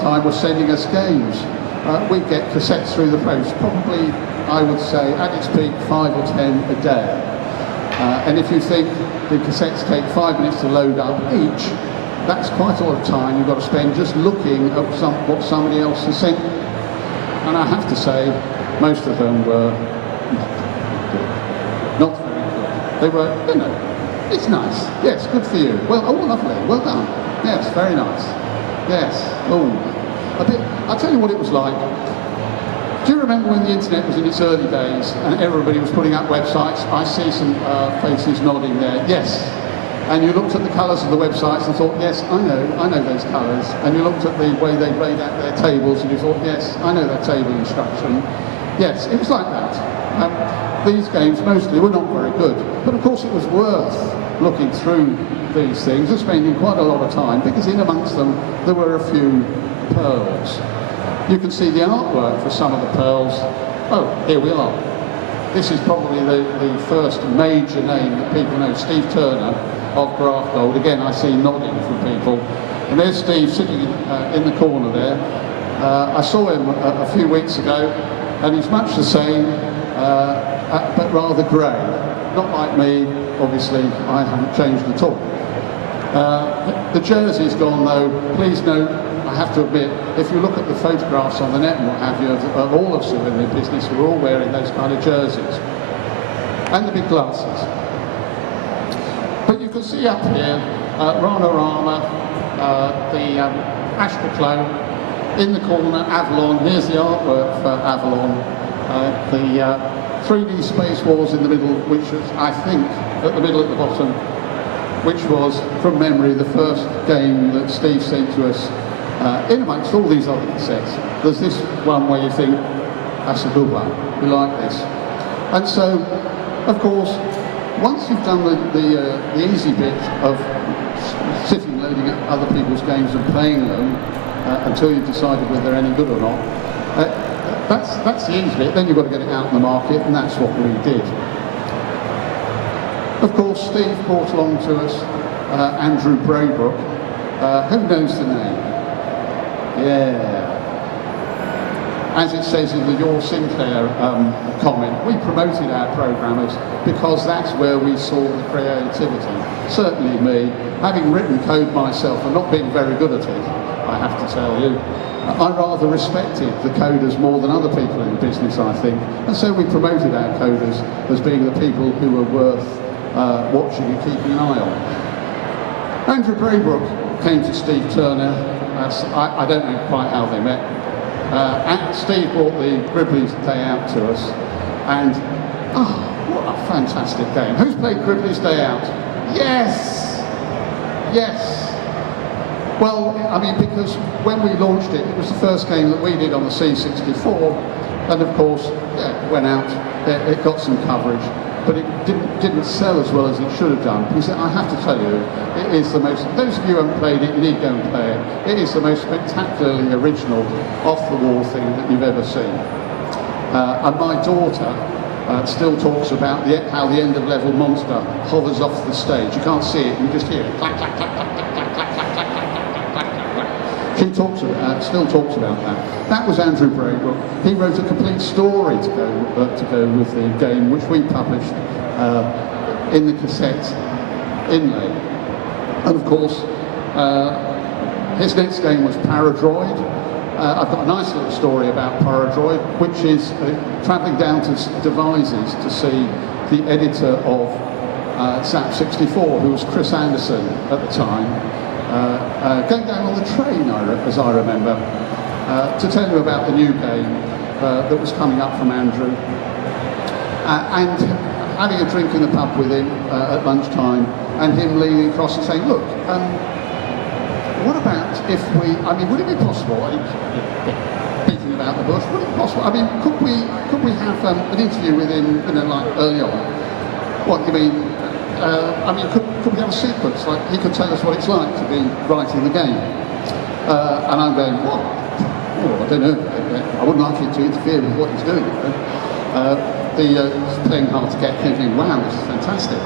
time were sending us games. We'd get cassettes through the post, probably, I would say, at its peak, 5 or 10 a day. And if you think the cassettes take 5 minutes to load up each, that's quite a lot of time you've got to spend just looking at what somebody else has sent. And I have to say, most of them were not very good. They were, you know, it's nice. Yes, good for you. Well, oh, lovely. Well done. Yes, very nice. Yes. Oh, I'll tell you what it was like. Do you remember when the internet was in its early days and everybody was putting up websites? I see some faces nodding there. Yes. And you looked at the colours of the websites and thought, yes, I know those colours. And you looked at the way they laid out their tables and you thought, yes, I know that table instruction. Yes, it was like that. These games mostly were not very good. But of course it was worth looking through these things and spending quite a lot of time, because in amongst them there were a few pearls. You can see the artwork for some of the pearls. Oh, here we are. This is probably the first major name that people know, Steve Turner of Graph Gold. Again, I see nodding from people. And there's Steve sitting in the corner there. I saw him a few weeks ago, and he's much the same, but rather grey. Not like me, obviously, I haven't changed at all. The jersey's gone though. Please note, I have to admit, if you look at the photographs on the net and what have you of all of us who are in the business, we're all wearing those kind of jerseys. And the big glasses. But you can see up here, Rama, the Astroplane, in the corner, Avalon. Here's the artwork for Avalon. The 3D Space Wars in the middle, which was, I think, at the middle at the bottom, which was, from memory, the first game that Steve sent to us. In amongst all these other cassettes, there's this one where you think, that's a good one, we like this. And so, of course, once you've done the easy bit of sitting loading at other people's games and playing them until you've decided whether they're any good or not, that's the easy bit. Then you've got to get it out in the market, and that's what we did. Of course, Steve brought along to us Andrew Braybrook. Who knows the name? Yeah. As it says in the Your Sinclair comment, we promoted our programmers because that's where we saw the creativity. Certainly me, having written code myself and not being very good at it, I have to tell you, I rather respected the coders more than other people in the business, I think. And so we promoted our coders as being the people who were worth watching and keeping an eye on. Andrew Braybrook came to Steve Turner. I don't know quite how they met. And Steve brought the Gribbly's Day Out to us, and oh, what a fantastic game. Who's played Gribbly's Day Out? Yes! Yes! Well, I mean, because when we launched it, it was the first game that we did on the C64, and of course, yeah, it went out, it got some coverage, but it didn't sell as well as it should have done. Because I have to tell you, it is the most, those of you who haven't played it, you need to go and play it. It is the most spectacularly original, off-the-wall thing that you've ever seen. And my daughter still talks about how the end-of-level monster hovers off the stage. You can't see it, you just hear it. Clack, clack, clack, clack, clack, clack, clack, clack, clack, clack, clack, clack. She still talks about that. That was Andrew Braybrook. He wrote a complete story to go with the game, which we published in the cassette inlay. And of course, his next game was Paradroid. I've got a nice little story about Paradroid, which is travelling down to Devizes to see the editor of SAP 64, who was Chris Anderson at the time. Going down on the train, as I remember, to tell you about the new game that was coming up from Andrew, and having a drink in the pub with him at lunchtime, and him leaning across and saying, look, what about if we, I mean, would it be possible, thinking about the bush, would it be possible, I mean, could we have an interview with him, you know, like early on? What, you mean, I mean, could we have a sequence, like he could tell us what it's like to be writing the game? And I'm going, what? Oh, I don't know. I wouldn't like it to interfere with what he's doing. He's playing hard to get, thinking, wow, this is fantastic.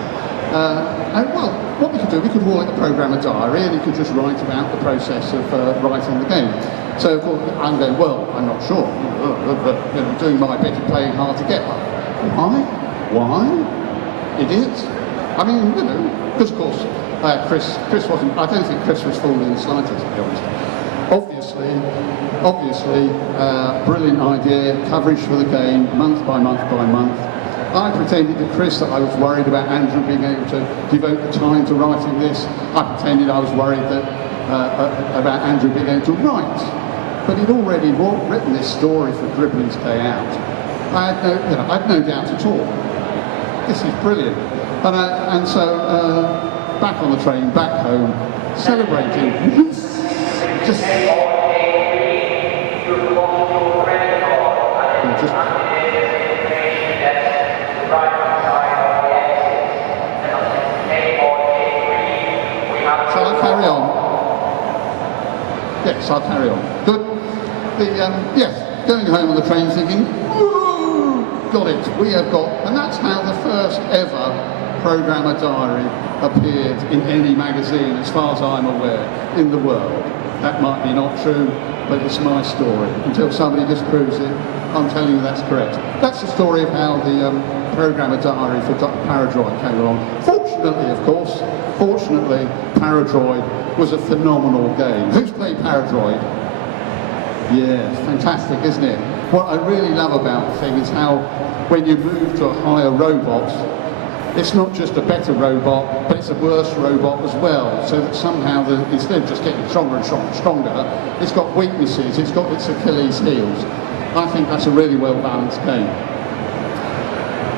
And well, what we could do, we could call it a programmer diary, and he could just write about the process of writing the game. So of course, I'm going, well, I'm not sure. Doing my bit of playing hard to get. Why? Why? Idiots? I mean, because of course, Chris wasn't, I don't think Chris was fooled in the slightest, to be honest. Obviously, brilliant idea, coverage for the game, month by month by month. I pretended to Chris that I was worried about Andrew being able to devote the time to writing this. I pretended I was worried that, about Andrew being able to write. But he'd already written this story for Dribbling's Day Out. I had no doubt at all. This is brilliant. And so, back on the train, back home, celebrating. Just shall I carry on? Yes, I'll carry on. Good. Yes, going home on the train thinking, woo, got it, we have got, and that's how the first ever programmer diary appeared in any magazine, as far as I'm aware, in the world. That might be not true, but it's my story. Until somebody disproves it, I'm telling you that's correct. That's the story of how the programmer diary for Paradroid came along. Fortunately, of course, Paradroid was a phenomenal game. Who's played Paradroid? Yeah, fantastic, isn't it? What I really love about the thing is how when you move to a higher robot, it's not just a better robot, but it's a worse robot as well. So that somehow, instead of just getting stronger and stronger, it's got weaknesses, it's got its Achilles heels. I think that's a really well-balanced game.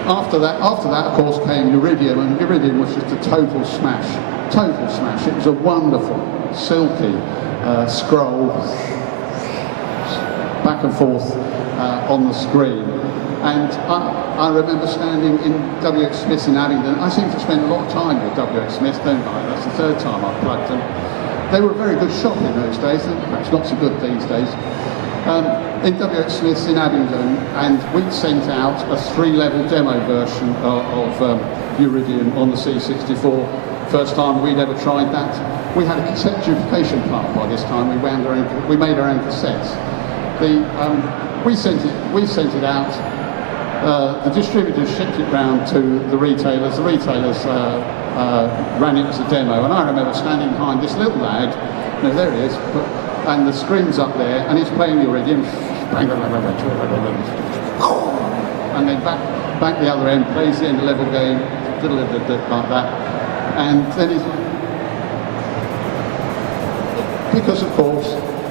After that, of course, came Uridium, and Uridium was just a total smash. Total smash. It was a wonderful, silky scroll, back and forth on the screen. And I remember standing in W.H. Smith's in Abingdon. I seem to spend a lot of time with W.H. Smith, don't I? That's the third time I've plugged them. They were a very good shop in those days, and perhaps not so good these days. In W.H. Smith's in Abingdon, and we'd sent out a 3-level demo version of Uridium on the C64. First time we'd ever tried that. We had a cassette duplication part by this time. We made our own cassettes. We sent it out. The distributors shipped it round to the retailers. The retailers ran it as a demo, and I remember standing behind this little lad. No, there he is. And the screen's up there, and he's playing Uridium. And then back the other end, plays the end of level game, like that. And then because of course,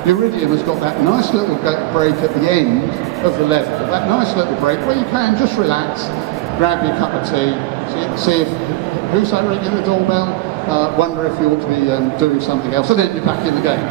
Uridium has got that nice little break at the end of the level, that nice little break where you can just relax, grab your cup of tea, see if, who's that ringing the doorbell, wonder if you ought to be doing something else, and then you're back in the game.